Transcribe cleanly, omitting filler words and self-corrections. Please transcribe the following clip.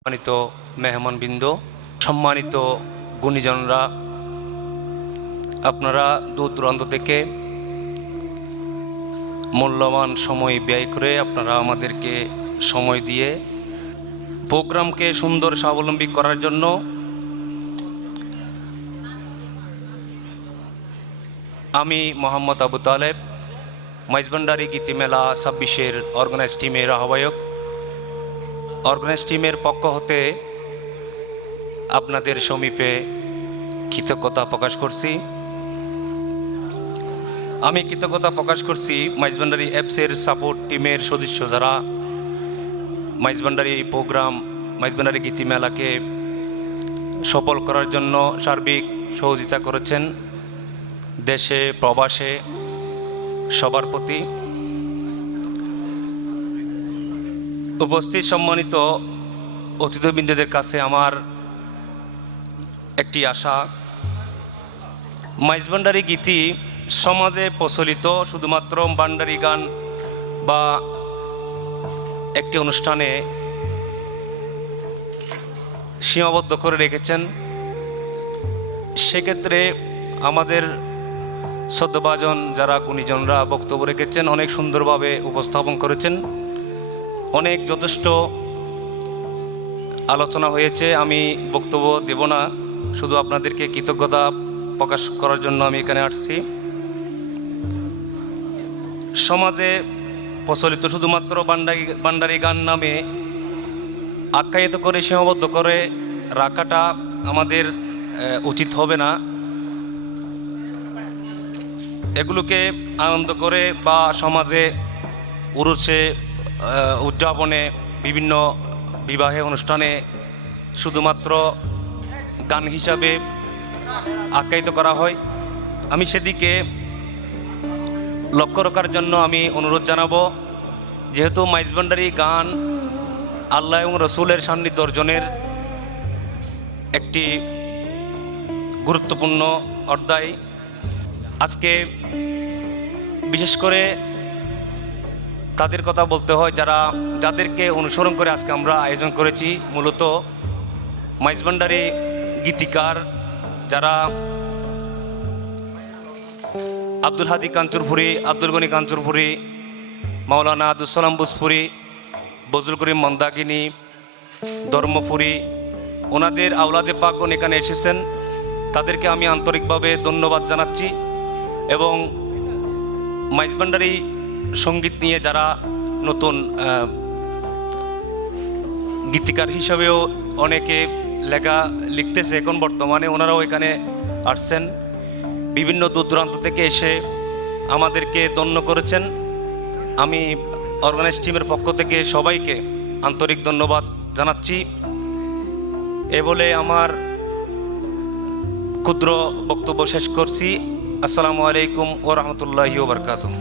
সম্মানিত মেহমানবৃন্দ, সম্মানিত গুণীজনরা, আপনারা দূর দূরান্ত থেকে মূল্যবান সময় ব্যয় করে আপনারা আমাদেরকে সময় দিয়ে প্রোগ্রামকে সুন্দর স্বাবলম্বী করার জন্য আমি মোহাম্মদ আবু তালেব, মাইজভান্ডারী গীতিমেলা 26-এর অর্গানাইজ টিমের আহ্বায়ক। অর্গানাইজ টিমের পক্ষ হতে আপনাদের সমীপে কৃতজ্ঞতা প্রকাশ করছি। আমি কৃতজ্ঞতা প্রকাশ করছি মাইজভান্ডারী অ্যাপসের সাপোর্ট টিমের সদস্য যারা মাইজভান্ডারী প্রোগ্রাম, মাইজভান্ডারী গীতিমেলাকে সফল করার জন্য সার্বিক সহযোগিতা করেছেন, দেশে প্রবাসে সবার প্রতি। উপস্থিত সম্মানিত অতিথিবৃন্দদের কাছে আমার একটি আশা, মাইজভান্ডারী গীতি সমাজে প্রচলিত শুধুমাত্র ভান্ডারী গান বা একটি অনুষ্ঠানে সীমাবদ্ধ করে রেখেছেন। সেক্ষেত্রে আমাদের শ্রদ্ধাভাজন যারা গুণীজনরা বক্তব্য রেখেছেন, অনেক সুন্দরভাবে উপস্থাপন করেছেন, অনেক যথেষ্ট আলোচনা হয়েছে। আমি বক্তব্য দেব না, শুধু আপনাদেরকে কৃতজ্ঞতা প্রকাশ করার জন্য আমি এখানে আসছি। সমাজে প্রচলিত শুধুমাত্র ভান্ডারী গান নামে আখ্যায়িত করে সীমাবদ্ধ করে রাখাটা আমাদের উচিত হবে না। এগুলোকে আনন্দ করে বা সমাজে উরুসে উদযাপনে বিভিন্ন বিবাহে অনুষ্ঠানে শুধুমাত্র গান হিসাবে আখ্যায়িত করা হয়। আমি সেদিকে লক্ষ্য রাখার জন্য আমি অনুরোধ জানাবো, যেহেতু মাইজভান্ডারী গান আল্লাহ এবং রসুলের সান্নিধ্য অর্জনের একটি গুরুত্বপূর্ণ অধ্যায়। আজকে বিশেষ করে তাদের কথা বলতে হয় যাদেরকে অনুসরণ করে আজকে আমরা আয়োজন করেছি। মূলত মাইজভান্ডারী গীতিকার যারা আব্দুল হাদি কাঞ্চুরপুরি, আব্দুল গনি কাঞ্চুরপুরি, মাওলানা আব্দুল সালাম বুসপুরি, বজরুল করিম মন্দাকিনী, ধর্মপুরি, ওনাদের আওলাদে পাকগণ এখানে এসেছেন। তাদেরকে আমি আন্তরিকভাবে ধন্যবাদ জানাচ্ছি। এবং মাইজভান্ডারী সঙ্গীত নিয়ে যারা নতুন গীতিকার হিসাবেও অনেকে লেখা লিখতেছে এখন বর্তমানে, ওনারাও এখানে আসছেন, বিভিন্ন দূর দূরান্ত থেকে এসে আমাদেরকে ধন্য করেছেন। আমি অর্গানাইজ টিমের পক্ষ থেকে সবাইকে আন্তরিক ধন্যবাদ জানাচ্ছি। এ বলে আমার ক্ষুদ্র বক্তব্য শেষ করছি। আসসালামু আলাইকুম ওয়া রাহমাতুল্লাহি ওয়া বারাকাতুহু।